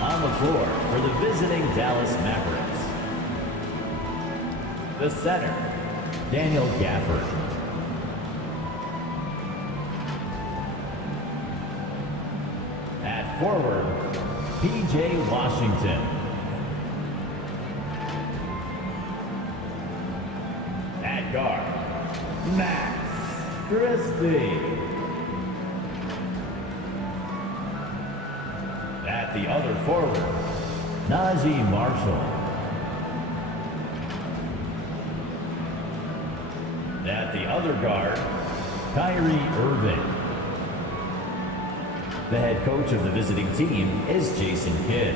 On the floor for the visiting Dallas Mavericks, the center, Daniel Gafford. At forward, P.J. Washington. At guard, Max Christie. At the other forward, Najee Marshall. At the other guard, Kyrie Irving. The head coach of the visiting team is Jason Kidd.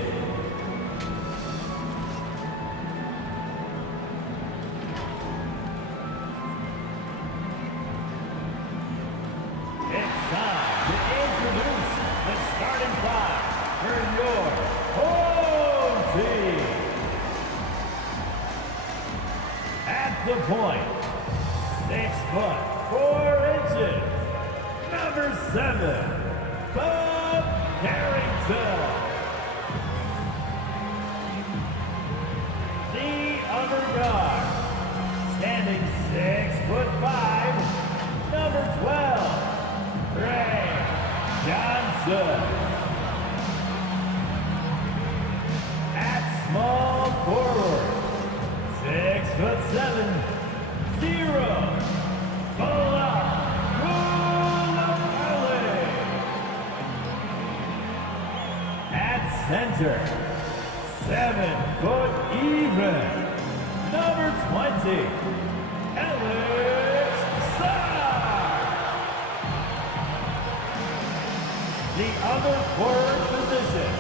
It's time to introduce the starting five for your home team. At the point, 6'4", number 7, Bob Carrington. The other guard, standing 6'5", number 12, Ray Johnson. At small forward, 6'7", 0, center, 7 foot even, number 20, Alex Sarr. The other forward position,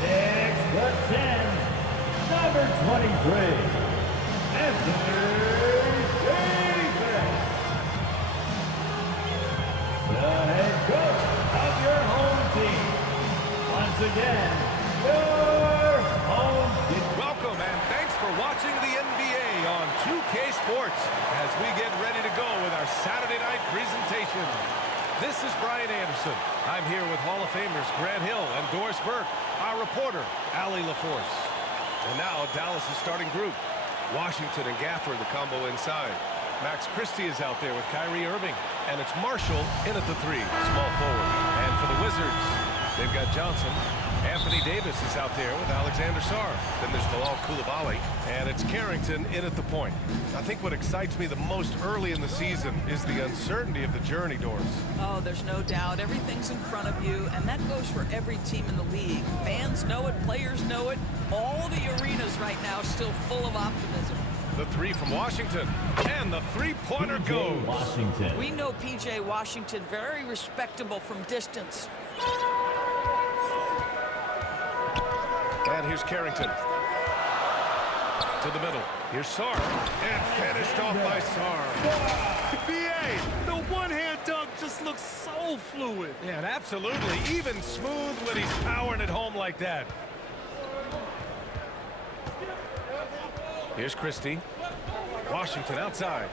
6'10", number 23, Anthony Davis. The head coach of your home team. Once again, your home team. Welcome and thanks for watching the NBA on 2K Sports as we get ready to go with our Saturday night presentation. This is Brian Anderson. I'm here with Hall of Famers Grant Hill and Doris Burke, our reporter, Allie LaForce. And now Dallas' starting group. Washington and Gafford, the combo inside. Max Christie is out there with Kyrie Irving. And it's Marshall in at the 3, small forward. And for the Wizards, they've got Johnson. Anthony Davis is out there with Alexander Sarr. Then there's Bilal Coulibaly. And it's Carrington in at the point. I think what excites me the most early in the season is the uncertainty of the journey, Doris. Oh, there's no doubt. Everything's in front of you, and that goes for every team in the league. Fans know it, players know it. All the arenas right now still full of optimism. The 3 from Washington, and the three-pointer goes. Washington. We know P.J. Washington, very respectable from distance. And here's Carrington. To the middle. Here's Sarr. And finished off by Sarr. BA, the one-hand dunk just looks so fluid. Yeah, and absolutely even smooth when he's powering it home like that. Here's Christie. Washington outside.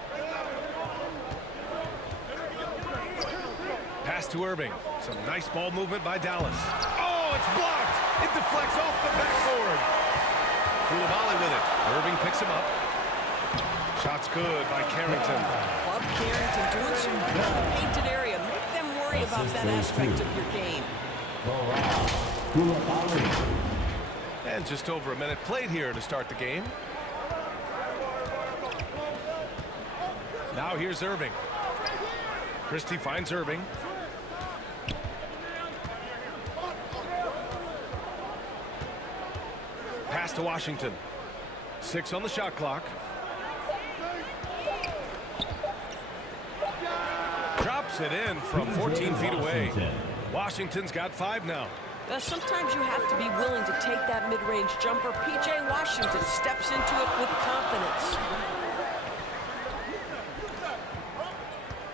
Pass to Irving. Some nice ball movement by Dallas. Oh, it's blocked. It deflects off the backboard. Coulibaly with it. Irving picks him up. Shot's good by Carrington. Bob Carrington doing some good in the painted area. Make them worry about that aspect of your game. Coulibaly. And just over a minute played here to start the game. Now here's Irving. Christie finds Irving. Pass to Washington. 6 on the shot clock. Drops it in from 14 feet away. Washington's got 5 now. Sometimes you have to be willing to take that mid-range jumper. P.J. Washington steps into it with confidence.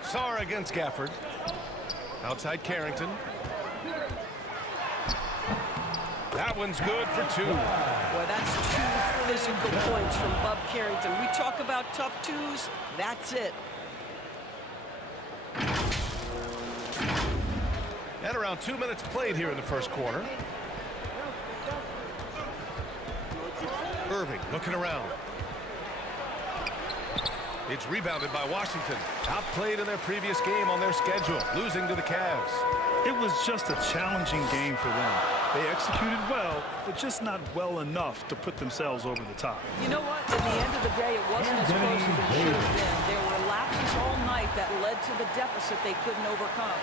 Sarr against Gafford. Outside Carrington. That one's good for 2. Boy, that's 2 physical points from Bob Carrington. We talk about tough 2s. That's it. And around 2 minutes played here in the first quarter. Irving looking around. It's rebounded by Washington. Outplayed in their previous game on their schedule, losing to the Cavs. It was just a challenging game for them. They executed well, but just not well enough to put themselves over the top. You know what? At the end of the day, it wasn't as close as it should have been. There were lapses all night that led to the deficit they couldn't overcome.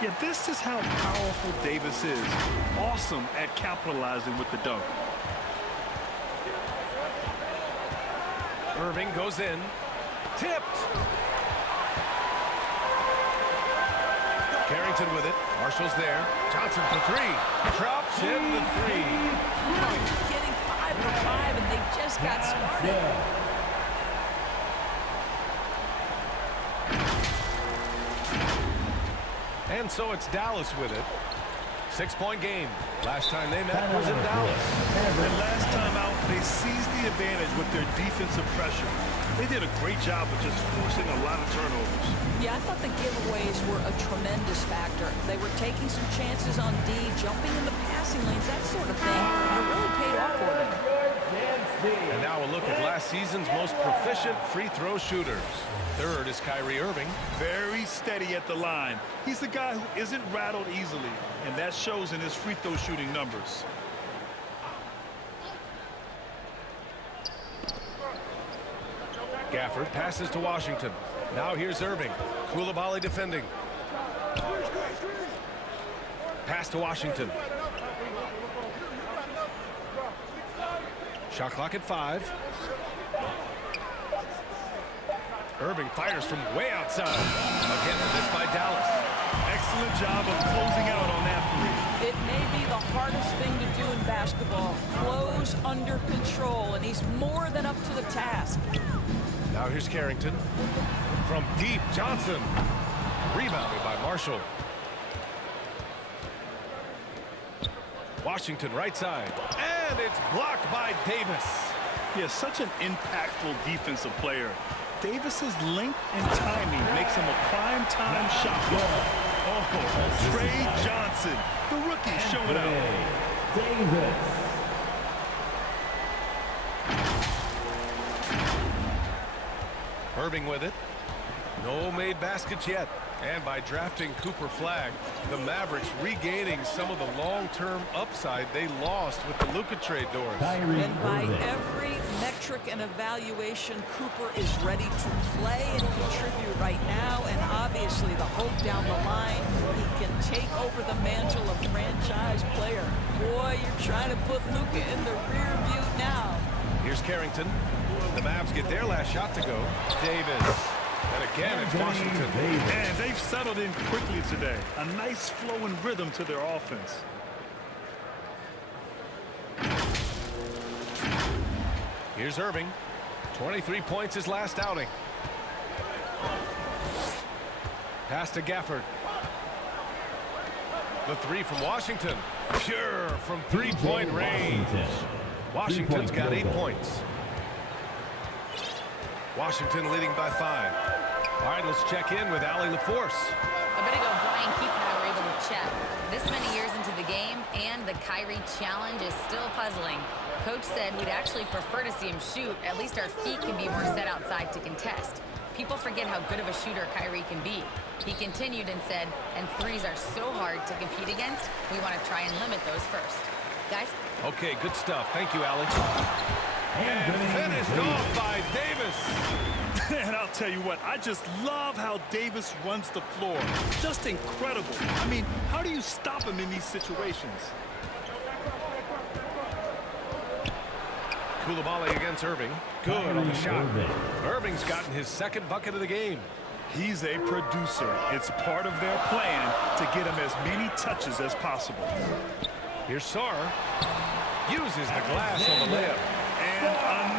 Yeah, this is how powerful Davis is. Awesome at capitalizing with the dunk. Irving goes in. Tipped. Carrington with it. Marshall's there. Johnson for three. Drops in the three. Getting 5 for 5, and they just got started. And so it's Dallas with it. 6-point game. Last time they met was in Dallas. And last time out, they seized the advantage with their defensive pressure. They did a great job of just forcing a lot of turnovers. Yeah, I thought the giveaways were a tremendous factor. They were taking some chances on D, jumping in the passing lanes, that sort of thing. And it really paid off for them. And now a look at last season's most proficient free throw shooters. Third is Kyrie Irving. Very steady at the line. He's the guy who isn't rattled easily, and that shows in his free throw shooting numbers. Gafford passes to Washington. Now here's Irving. Koulibaly defending. Pass to Washington. Shot clock at 5. Irving fires from way outside. Again, this by Dallas. Excellent job of closing out on that three. It may be the hardest thing to do in basketball. Close under control, and he's more than up to the task. Now here's Carrington. From deep, Johnson. Rebounded by Marshall. Washington right side. And it's blocked by Davis. He is such an impactful defensive player. Davis's length and timing makes him a prime-time shot blocker. Oh, Trey Johnson, the rookie, showing out. Davis. Irving with it. No made baskets yet. And by drafting Cooper Flagg, the Mavericks regaining some of the long-term upside they lost with the Luka trade doors. And by every metric and evaluation, Cooper is ready to play and contribute right now. And obviously the hope down the line, he can take over the mantle of franchise player. Boy, you're trying to put Luka in the rear view now. Here's Carrington. The Mavs get their last shot to go. Davis. And again, it's Washington. And they've settled in quickly today. A nice flow and rhythm to their offense. Here's Irving. 23 points his last outing. Pass to Gafford. The three from Washington. Pure from three-point range. Washington's got 8 points. Washington leading by 5. All right, let's check in with Allie LaForce. A bit ago, Brian Keith and I were able to chat. This many years into the game, and the Kyrie challenge is still puzzling. Coach said we'd actually prefer to see him shoot. At least our feet can be more set outside to contest. People forget how good of a shooter Kyrie can be. He continued and said, and threes are so hard to compete against, we want to try and limit those first. Guys? Okay, good stuff. Thank you, Allie. And finished off by Davis. And I'll tell you what, I just love how Davis runs the floor. Just incredible. I mean, how do you stop him in these situations? Koulibaly against Irving. Good on the shot. Irving's gotten his second bucket of the game. He's a producer. It's part of their plan to get him as many touches as possible. Here's Sarr. Uses the glass on the layup. And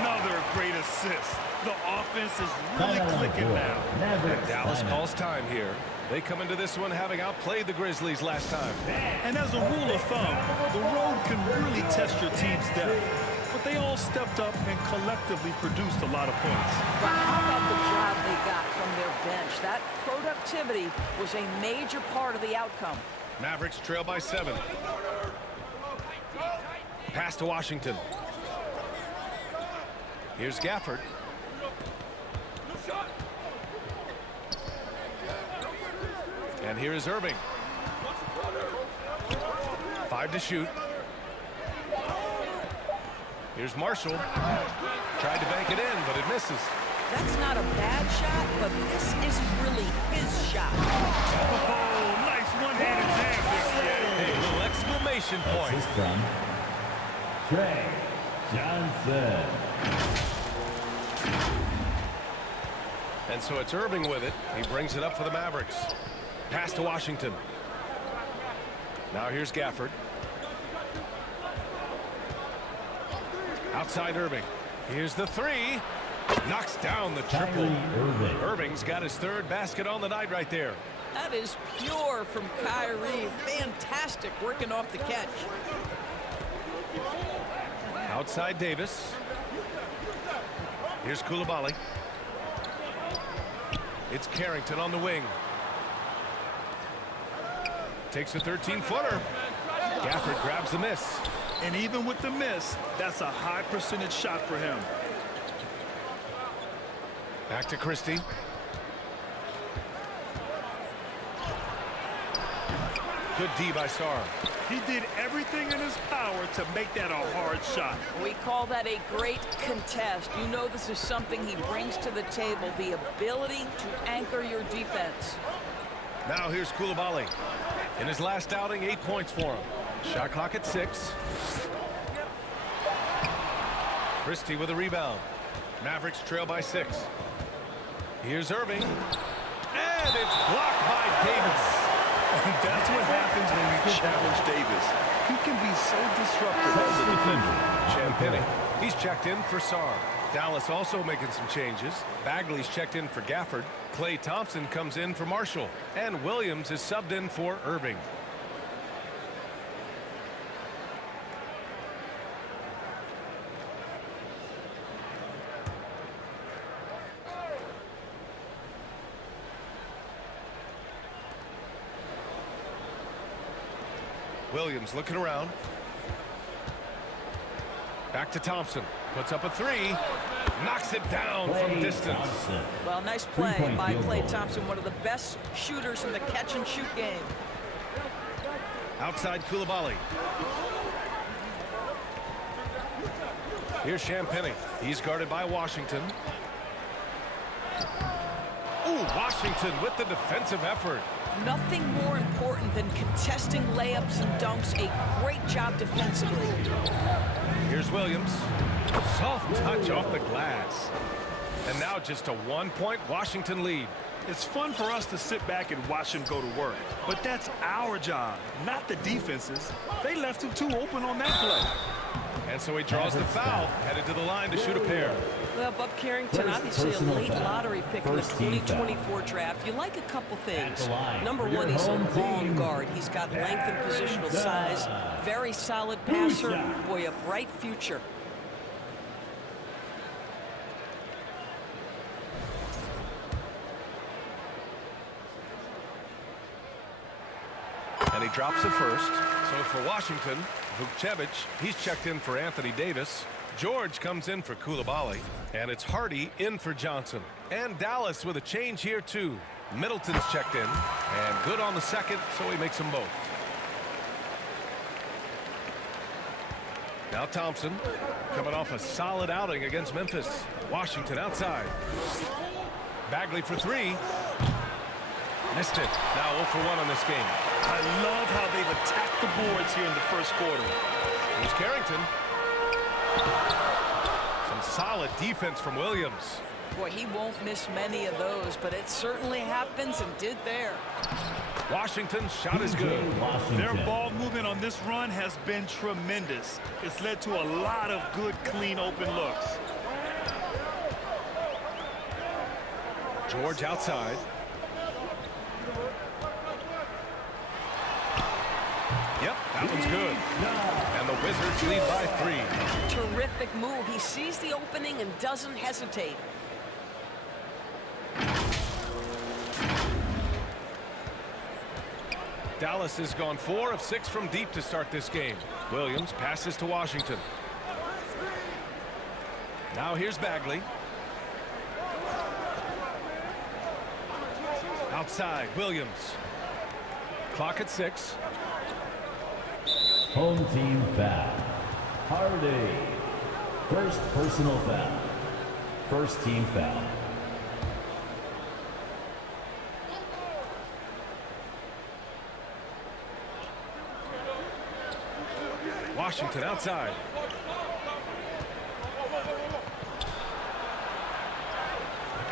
another great assist. The offense is really clicking now. And Dallas calls time here. They come into this one having outplayed the Grizzlies last time. And as a rule of thumb, the road can really test your team's depth. But they all stepped up and collectively produced a lot of points. But how about the job they got from their bench? That productivity was a major part of the outcome. Mavericks trail by 7. Pass to Washington. Here's Gafford. And here is Irving. 5 to shoot. Here's Marshall. Tried to bank it in, but it misses. That's not a bad shot, but this isn't really his shot. Oh, nice one-handed jam, Big J. A little exclamation point. This is from Trey Johnson. And so it's Irving with it. He brings it up for the Mavericks. Pass to Washington. Now here's Gafford. Outside Irving. Here's the three. Knocks down the triple. Irving's got his 3rd basket on the night right there. That is pure from Kyrie. Fantastic working off the catch. Outside Davis. Here's Coulibaly. It's Carrington on the wing. Takes a 13-footer. Gafford grabs the miss. And even with the miss, that's a high percentage shot for him. Back to Christie. Good D by Sarr. He did everything in his power to make that a hard shot. We call that a great contest. You know this is something he brings to the table, the ability to anchor your defense. Now here's Coulibaly. In his last outing, 8 points for him. Shot clock at 6. Christie with a rebound. Mavericks trail by 6. Here's Irving. And it's blocked by Davis. That's what happens when you challenge Davis. He can be so disruptive as a defender. Champagnie. He's checked in for Sarr. Dallas also making some changes. Bagley's checked in for Gafford. Klay Thompson comes in for Marshall. And Williams is subbed in for Irving. Williams looking around. Back to Thompson. Puts up a 3. Knocks it down from distance. Well, nice play by Klay Thompson, one of the best shooters in the catch-and-shoot game. Outside Coulibaly. Here's Champagnie. He's guarded by Washington. Ooh, Washington with the defensive effort. Nothing more important than contesting layups and dunks. A great job defensively. Here's Williams. Soft touch off the glass. And now just a 1-point Washington lead. It's fun for us to sit back and watch him go to work. But that's our job, not the defense's. They left him too open on that play. And so he draws the foul, headed to the line to shoot a pair. Well, Bob Carrington, obviously a late lottery pick in the 2024 draft. You like a couple things. Number one, he's a long guard. He's got length and positional size. Very solid passer. Boy, a bright future. And he drops it first. So for Washington, Vukcevic, he's checked in for Anthony Davis. George comes in for Coulibaly. And it's Hardy in for Johnson. And Dallas with a change here too. Middleton's checked in. And good on the second, so he makes them both. Now Thompson, coming off a solid outing against Memphis. Washington outside. Bagley for 3. Missed it. Now 0 for 1 on this game. I love how they've attacked the boards here in the first quarter. Here's Carrington. Some solid defense from Williams. Boy, he won't miss many of those, but it certainly happens and did there. Washington's shot is good. Their ball movement on this run has been tremendous. It's led to a lot of good, clean, open looks. George outside. Yep, that one's good. And the Wizards lead by 3. Terrific move. He sees the opening and doesn't hesitate. Dallas has gone 4 of 6 from deep to start this game. Williams passes to Washington. Now here's Bagley. Outside, Williams. Clock at 6. Home team foul. Hardy. First personal foul. First team foul. Washington outside.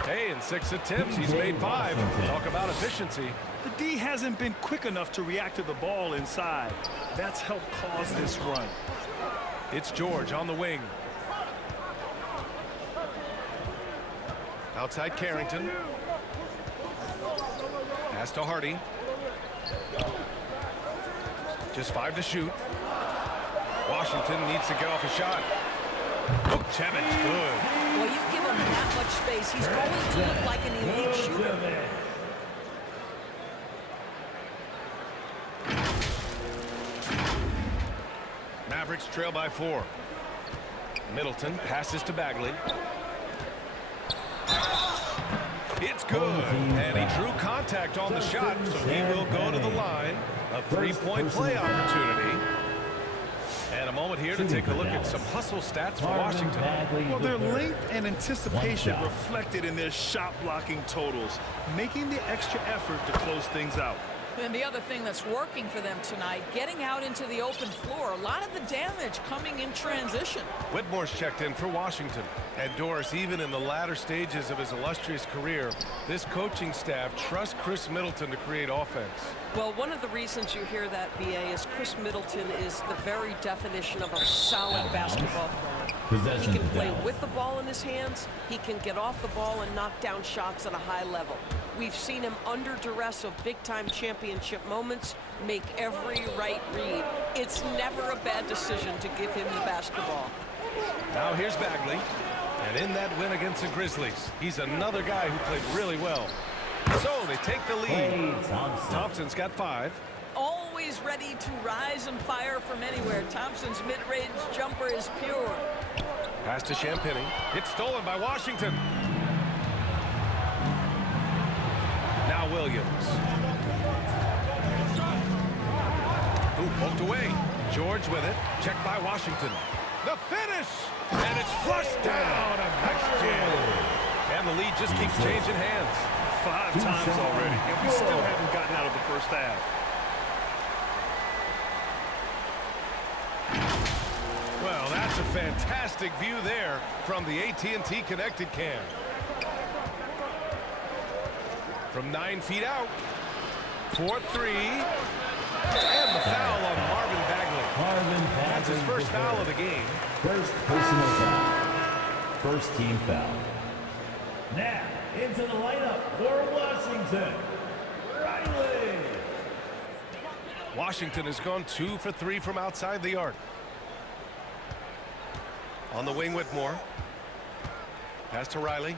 Hey, in 6 attempts, he's made 5. Talk about efficiency. The D hasn't been quick enough to react to the ball inside. That's helped cause this run. It's George on the wing. Outside Carrington. Pass to Hardy. Just 5 to shoot. Washington needs to get off a shot. Vukcevic, good. Well, you give him that much space, he's going to look like an elite shooter. Mavericks trail by 4. Middleton passes to Bagley. It's good, and he drew contact on the shot, so he will go to the line. A 3-point play opportunity. And a moment here to take a look at some hustle stats for Washington. Well, their length and anticipation reflected in their shot blocking totals, making the extra effort to close things out. And the other thing that's working for them tonight, getting out into the open floor. A lot of the damage coming in transition. Whitmore's checked in for Washington. And Doris, even in the latter stages of his illustrious career, this coaching staff trusts Chris Middleton to create offense. Well, one of the reasons you hear that, BA, is Chris Middleton is the very definition of a solid basketball player. He can play with the ball in his hands. He can get off the ball and knock down shots at a high level. We've seen him under duress of big-time championship moments make every right read. It's never a bad decision to give him the basketball. Now here's Bagley. And in that win against the Grizzlies, he's another guy who played really well. So they take the lead. Thompson's got 5. Always ready to rise and fire from anywhere. Thompson's mid-range jumper is pure. Pass to Champagny. It's stolen by Washington. Now Williams. Ooh, poked away. George with it. Checked by Washington. The finish! And it's flushed down. A nice jam. And the lead just keeps changing hands. 5 times already, and we still haven't gotten out of the first half. Well, that's a fantastic view there from the AT&T Connected Cam. From 9 feet out. 4-3. And the foul on Marvin Bagley. That's his first foul of the game. First personal foul. First team foul. Now, into the lineup for Washington, Riley. Washington has gone 2 for 3 from outside the arc. On the wing, Whitmore. Pass to Riley.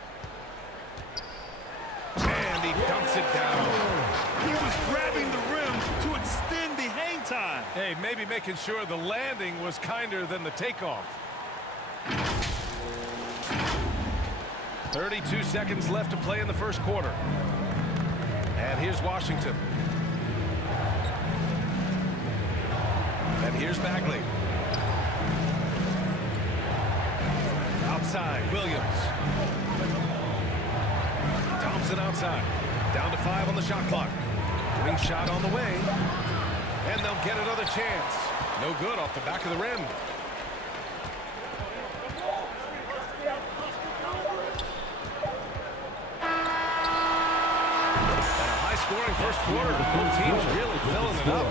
And he dunks it down. He was grabbing the rim to extend the hang time. Hey, maybe making sure the landing was kinder than the takeoff. 32 seconds left to play in the first quarter. And here's Washington. And here's Bagley. Outside, Williams. Thompson outside. Down to 5 on the shot clock. Wing shot on the way. And they'll get another chance. No good off the back of the rim. Scoring first quarter, both teams really filling it up.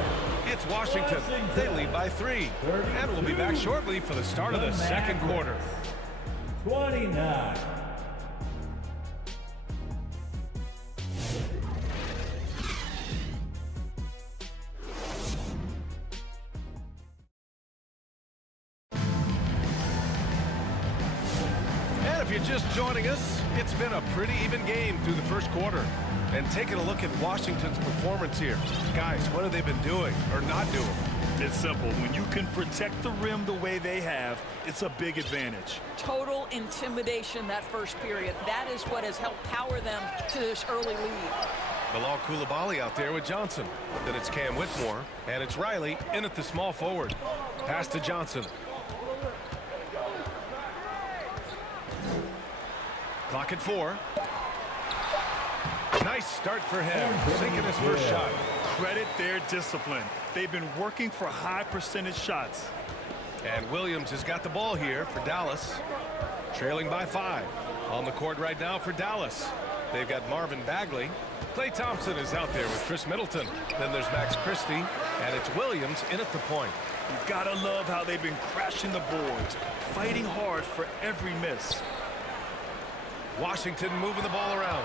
It's Washington. They lead by 3. And we'll be back shortly for the start of the second quarter. 29. And if you're just joining us, it's been a pretty even game through the first quarter. And taking a look at Washington's performance here. Guys, what have they been doing or not doing? It's simple. When you can protect the rim the way they have, it's a big advantage. Total intimidation that first period. That is what has helped power them to this early lead. Bilal Coulibaly out there with Johnson. Then it's Cam Whitmore, and it's Riley in at the small forward. Pass to Johnson. Clock at 4. Nice start for him, sinking his first shot. Credit their discipline. They've been working for high percentage shots. And Williams has got the ball here for Dallas. Trailing by 5. On the court right now for Dallas. They've got Marvin Bagley. Klay Thompson is out there with Chris Middleton. Then there's Max Christie, and it's Williams in at the point. You gotta love how they've been crashing the boards, fighting hard for every miss. Washington moving the ball around.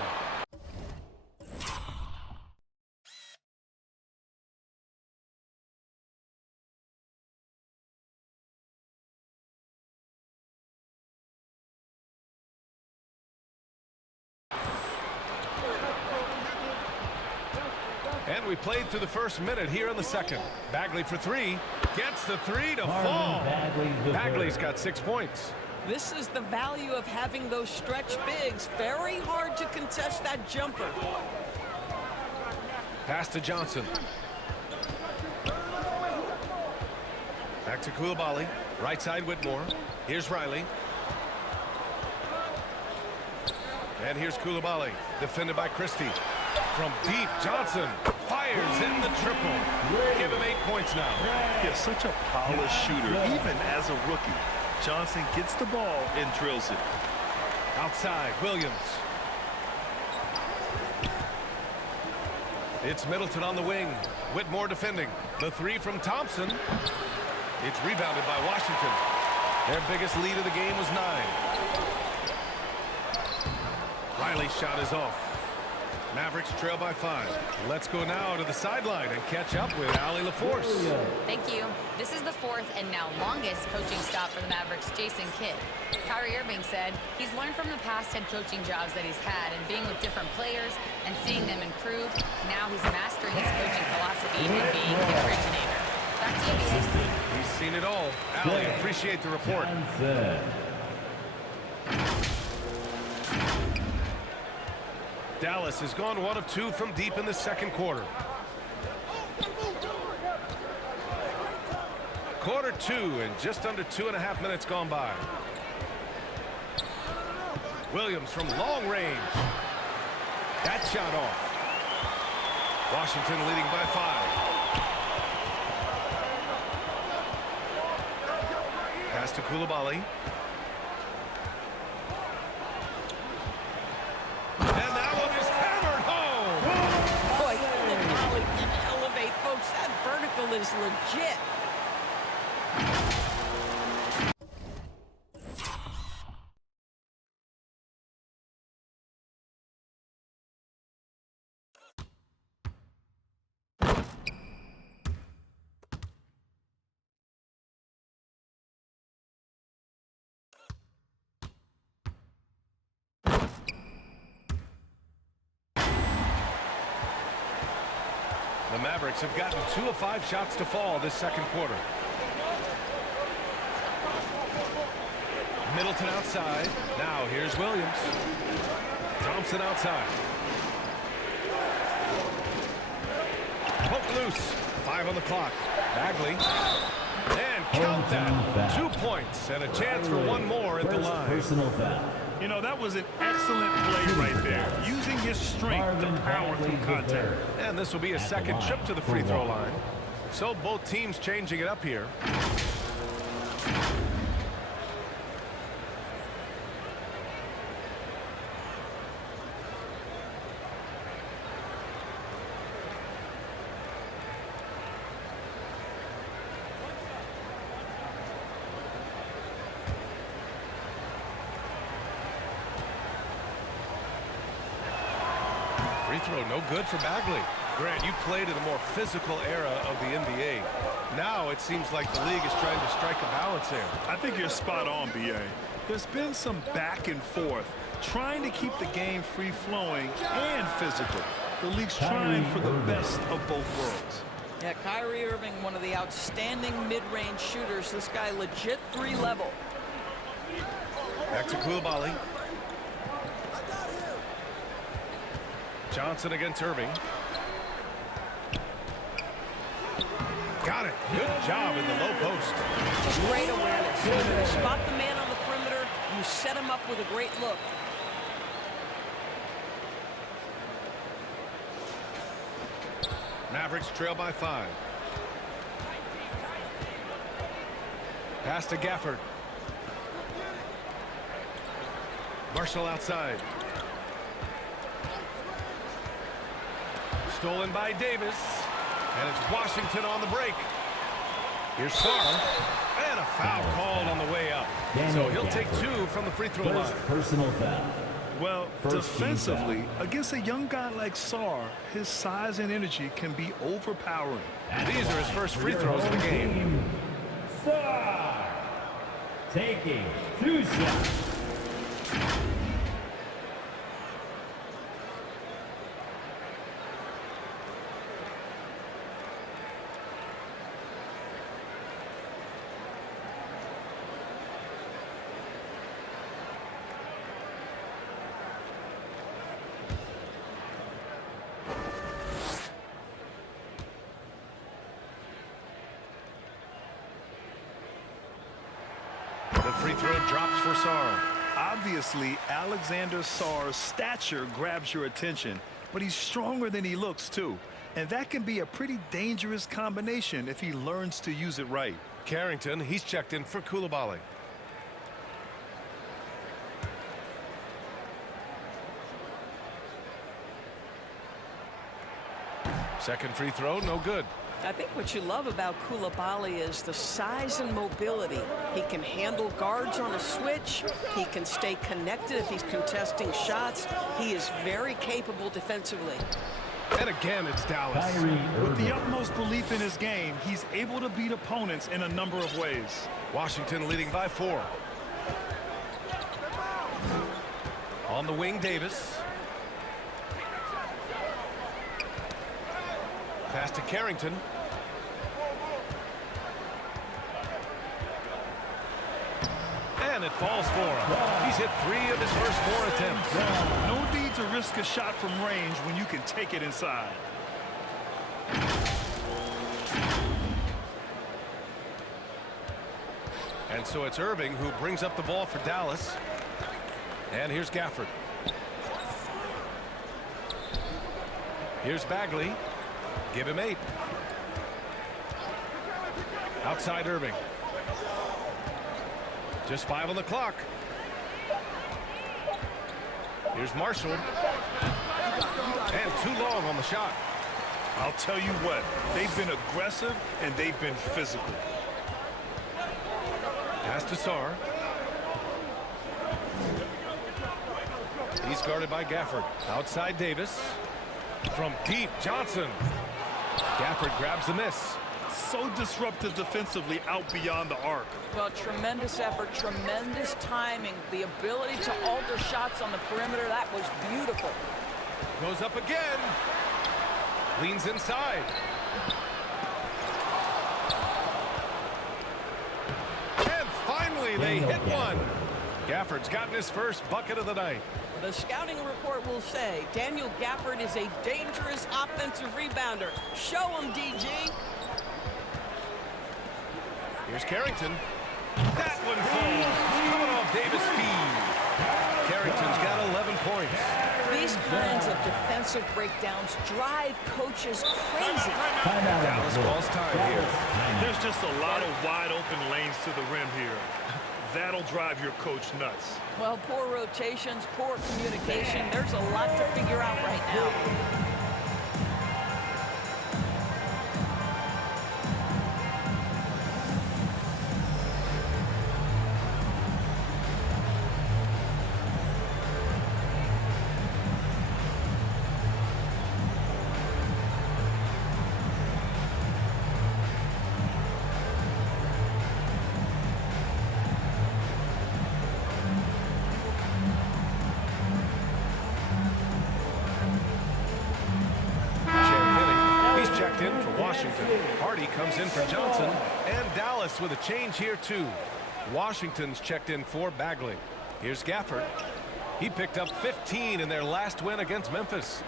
And we played through the first minute here in the second. Bagley for 3. Gets the 3 to fall. Bagley's got 6 points. This is the value of having those stretch bigs. Very hard to contest that jumper. Pass to Johnson. Back to Coulibaly. Right side Whitmore. Here's Riley. And here's Coulibaly. Defended by Christie. From deep, Johnson fires in the triple. Give him 8 points now. He's such a polished shooter, even as a rookie. Johnson gets the ball and drills it. Outside, Williams. It's Middleton on the wing. Whitmore defending. The 3 from Thompson. It's rebounded by Washington. Their biggest lead of the game was 9. Riley's shot is off. Mavericks trail by 5. Let's go now to the sideline and catch up with Allie LaForce. Thank you. This is the 4th and now longest coaching stop for the Mavericks' Jason Kidd. Kyrie Irving said he's learned from the past head coaching jobs that he's had and being with different players and seeing them improve. Now he's mastering his coaching philosophy and being the originator. Back to you, BA. He's seen it all. Allie, appreciate the report. Dallas has gone 1 of 2 from deep in the second quarter. Quarter 2 and just under 2.5 minutes gone by. Williams from long range. That shot off. Washington leading by 5. Pass to Coulibaly. Is legit. The Mavericks have gotten 2 of 5 shots to fall this second quarter. Middleton outside. Now here's Williams. Thompson outside. Poke loose. 5 on the clock. Bagley. And count that. 2 points and a chance for 1 more at the line. Personal foul. You know, that was an excellent play right there, using his strength to power through contact. And this will be a second trip to the free throw line. So both teams changing it up here. Free throw no good for Bagley. Grant, you played in a more physical era of the NBA. Now it seems like the league is trying to strike a balance here. I think you're spot on, BA. There's been some back and forth, trying to keep the game free-flowing and physical. The league's trying for the best of both worlds. Yeah, Kyrie Irving, one of the outstanding mid-range shooters. This guy legit 3-level. Back to Koulibaly. Johnson against Irving. Got it. Good job in the low post. Great awareness. You spot the man on the perimeter. You set him up with a great look. Mavericks trail by 5. Pass to Gafford. Marshall outside. Stolen by Davis. And it's Washington on the break. Here's Sarr. And a foul called on the way up. So he'll take 2 from the free throw line. Personal foul. Well, defensively, against a young guy like Sarr, his size and energy can be overpowering. These are his first free throws of the game. Sarr taking 2 shots. The free throw drops for Sarr. Obviously, Alexander Sarr's stature grabs your attention, but he's stronger than he looks, too. And that can be a pretty dangerous combination if he learns to use it right. Carrington, he's checked in for Koulibaly. Second free throw, no good. I think what you love about Koulibaly is the size and mobility. He can handle guards on a switch. He can stay connected if he's contesting shots. He is very capable defensively. And again, it's Dallas. With the utmost belief in his game, he's able to beat opponents in a number of ways. Washington leading by 4. On the wing, Davis. Pass to Carrington. And it falls for him. He's hit 3 of his first 4 attempts. No need to risk a shot from range when you can take it inside. And so it's Irving who brings up the ball for Dallas. And here's Gafford. Here's Bagley. Give him 8. Outside Irving. Just 5 on the clock. Here's Marshall. And too long on the shot. I'll tell you what, they've been aggressive and they've been physical. Pass to Sarr. He's guarded by Gafford. Outside Davis. From deep, Johnson. Gafford grabs the miss. So disruptive defensively out beyond the arc. Well, tremendous effort, tremendous timing. The ability to alter shots on the perimeter, that was beautiful. Goes up again. Leans inside. And finally, they hit one. Gafford's gotten his first bucket of the night. The scouting report will say Daniel Gafford is a dangerous offensive rebounder. Show him, DG. Here's Carrington. That one falls. Coming off Davis' feed. Carrington's got 11 points. These kinds of defensive breakdowns drive coaches crazy. Dallas calls time here. There's just a lot of wide open lanes to the rim here. That'll drive your coach nuts. Well, poor rotations, poor communication. There's a lot to figure out right now. Hardy comes in for Johnson. And Dallas with a change here, too. Washington's checked in for Bagley. Here's Gafford. He picked up 15 in their last win against Memphis.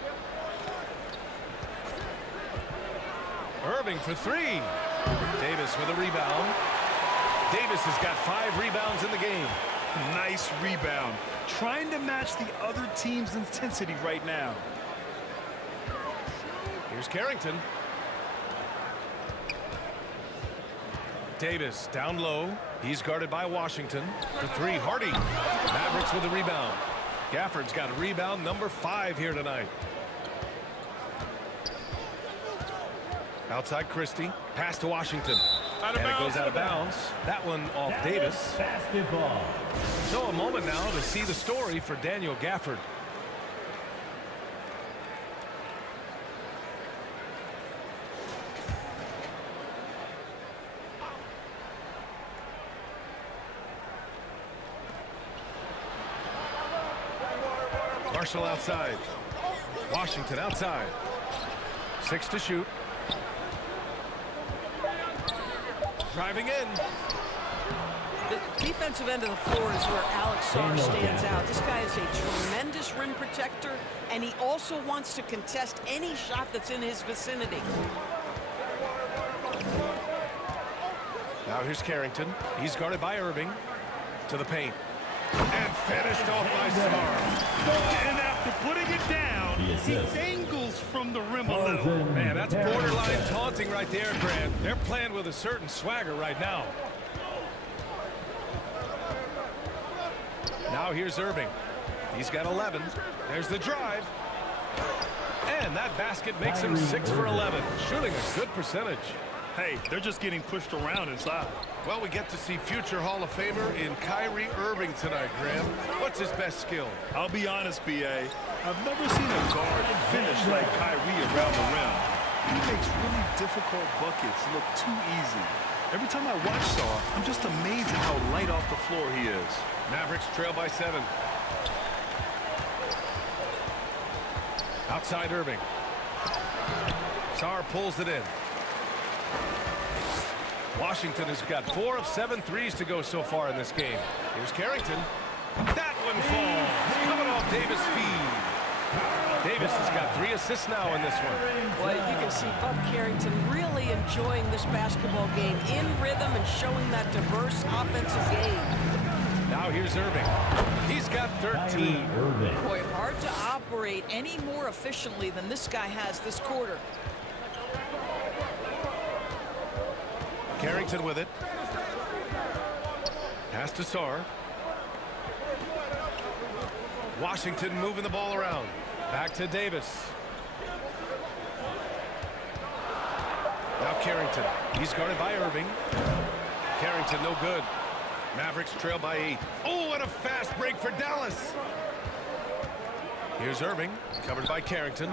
Irving for three. Davis with a rebound. Davis has got 5 rebounds in the game. Nice rebound. Trying to match the other team's intensity right now. Here's Carrington. Davis down low. He's guarded by Washington. For three, Hardy. Mavericks with a rebound. Gafford's got rebound number 5 here tonight. Outside Christie. Pass to Washington. And it goes out of bounds. That one off Davis. Basketball. So a moment now to see the story for Daniel Gafford. Marshall outside. Washington outside. 6 to shoot. Driving in. The defensive end of the floor is where Alex Sarr stands out. This guy is a tremendous rim protector, and he also wants to contest any shot that's in his vicinity. Now here's Carrington. He's guarded by Irving. To the paint. And finished off by Sarr. And after putting it down, he angles from the rim a little. Man, that's borderline taunting right there, Grant. They're playing with a certain swagger right now. Now here's Irving. He's got 11. There's the drive. And that basket makes him 6 for 11. Shooting a good percentage. Hey, they're just getting pushed around inside. Well, we get to see future Hall of Famer in Kyrie Irving tonight, Graham. What's his best skill? I'll be honest, B.A. I've never seen a guard finish like Kyrie around the rim. He makes really difficult buckets look too easy. Every time I watch Sarr, I'm just amazed at how light off the floor he is. Mavericks trail by 7. Outside Irving. Sarr pulls it in. Washington has got 4 of 7 threes to go so far in this game. Here's Carrington. That one falls. Coming off Davis' feed. Davis has got 3 assists now in this one. Well, you can see Buck Carrington really enjoying this basketball game in rhythm and showing that diverse offensive game. Now here's Irving. He's got 13. Boy, hard to operate any more efficiently than this guy has this quarter. Carrington with it. Pass to Sarr. Washington moving the ball around. Back to Davis. Now Carrington. He's guarded by Irving. Carrington no good. Mavericks trail by 8. Oh, and a fast break for Dallas. Here's Irving. Covered by Carrington.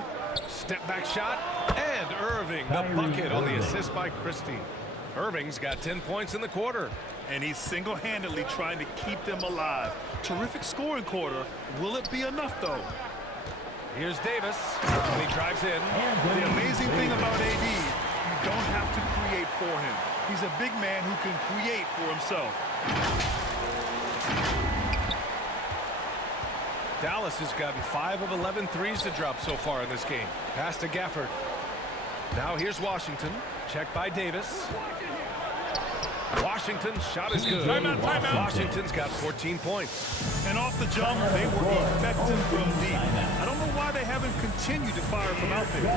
Step back shot. And Irving, the bucket on the assist by Christie. Irving's got 10 points in the quarter. And he's single-handedly trying to keep them alive. Terrific scoring quarter. Will it be enough, though? Here's Davis. And he drives in. The amazing thing about AD, you don't have to create for him. He's a big man who can create for himself. Dallas has gotten 5 of 11 threes to drop so far in this game. Pass to Gafford. Now here's Washington. Checked by Davis. Washington's shot is good. Timeout. Washington's got 14 points. And off the jump, they were effective from deep. I don't know why they haven't continued to fire from out there.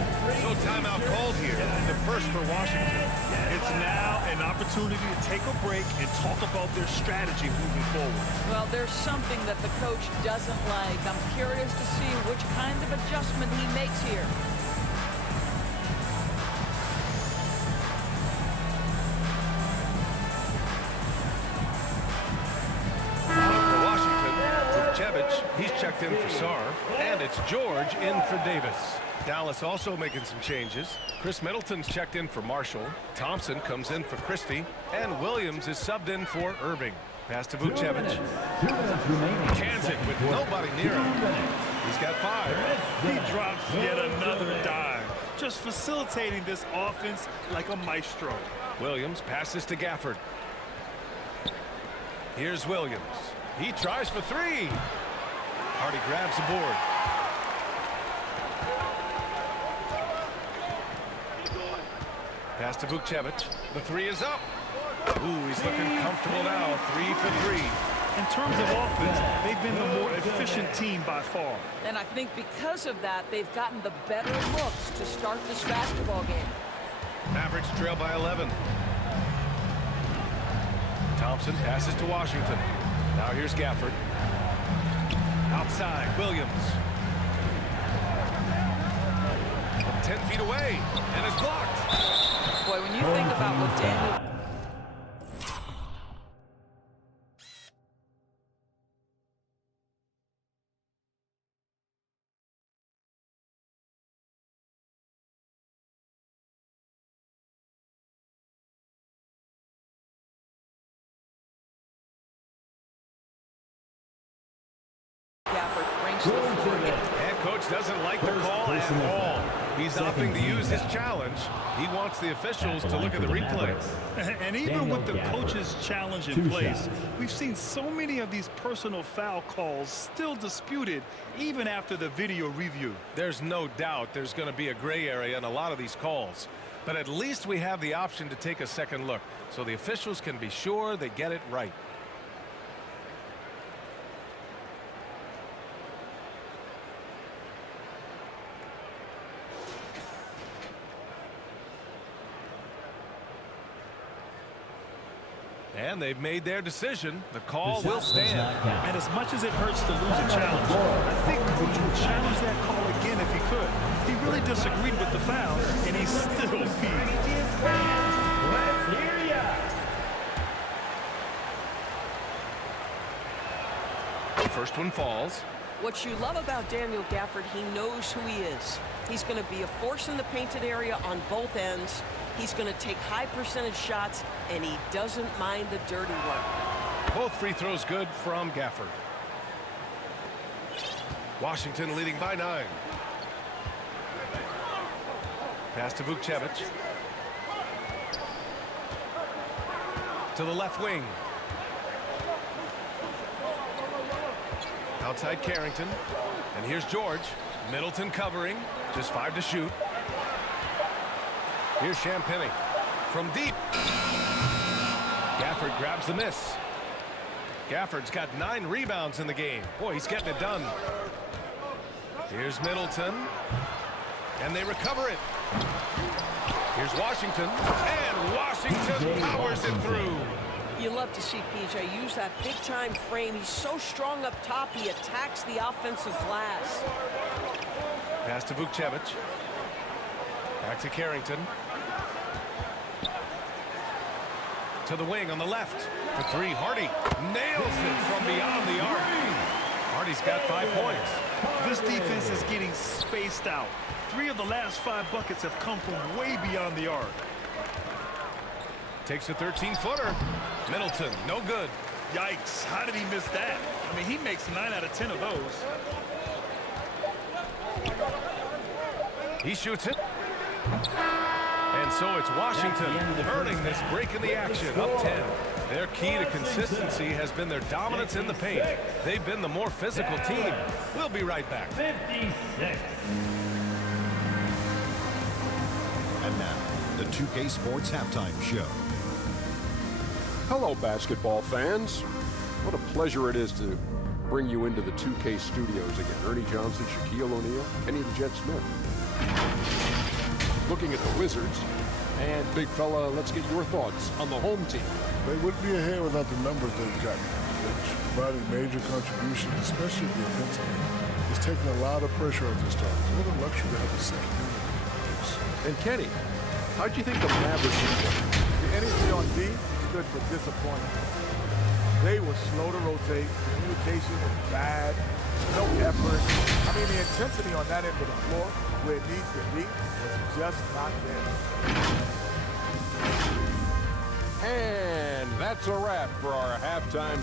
So timeout called here. The first for Washington. It's now an opportunity to take a break and talk about their strategy moving forward. Well, there's something that the coach doesn't like. I'm curious to see which kind of adjustment he makes here. He's checked in for Sarr, and it's George in for Davis. Dallas also making some changes. Chris Middleton's checked in for Marshall. Thompson comes in for Christie, and Williams is subbed in for Irving. Pass to Vucevic. Cans it with nobody near him. He's got 5. He drops yet another dime. just facilitating this offense like a maestro. Williams passes to Gafford. Here's Williams. He tries for three. Hardy grabs the board. Pass to Vukcevic. The three is up. Ooh, he's looking comfortable now. 3 for 3. In terms of offense, they've been the more efficient team by far. And I think because of that, they've gotten the better looks to start this basketball game. Mavericks trail by 11. Thompson passes to Washington. Now here's Gafford. Outside, Williams. 10 feet away, and is blocked. Boy, when you think about what Daniel... Gafford brings to the floor again. Head coach doesn't like the call at all. He's opting to use his challenge. He wants the officials to look at the replay. And even with the coach's challenge in place, we've seen so many of these personal foul calls still disputed even after the video review. There's no doubt there's going to be a gray area in a lot of these calls. But at least we have the option to take a second look, so the officials can be sure they get it right. And they've made their decision. The call will stand. And as much as it hurts to lose a challenge, I think Coach would challenge that call again if he could. He really disagreed with the foul, and he still beat. Let's hear ya. First one falls. What you love about Daniel Gafford, he knows who he is. He's going to be a force in the painted area on both ends. He's going to take high percentage shots, and he doesn't mind the dirty work. Both free throws good from Gafford. Washington leading by 9. Pass to Vukcevic. To the left wing. Outside Carrington. And here's George. Middleton covering. Just 5 to shoot. Here's Champagny from deep. Gafford grabs the miss. Gafford's got 9 rebounds in the game. Boy, he's getting it done. Here's Middleton. And they recover it. Here's Washington. And Washington powers it through. You love to see PJ use that big-time frame. He's so strong up top, he attacks the offensive glass. Pass to Vukcevic. Back to Carrington. To the wing on the left. For 3, Hardy nails it from beyond the arc. Hardy's got 5 points. This defense is getting spaced out. 3 of the last 5 buckets have come from way beyond the arc. Takes a 13-footer. Middleton, no good. Yikes, how did he miss that? I mean, he makes 9 out of 10 of those. He shoots it. And so it's Washington earning this break in the action, up 10. Their key to consistency has been their dominance in the paint. They've been the more physical team. We'll be right back. 56. And now, the 2K Sports Halftime Show. Hello, basketball fans. What a pleasure it is to bring you into the 2K studios again. Ernie Johnson, Shaquille O'Neal, Kenny the Jet Smith. Looking at the Wizards. And, big fella, let's get your thoughts on the home team. They wouldn't be ahead without the numbers they've gotten, which provided major contributions, especially defensively. It's taking a lot of pressure off this team. What a luxury to have a second unit. And Kenny, how'd you think the Mavericks did? The energy on D stood for disappointment. They were slow to rotate. Communication was bad. No effort. I mean, the intensity on that end of the floor, where it needs to be, was just not there. And that's a wrap for our halftime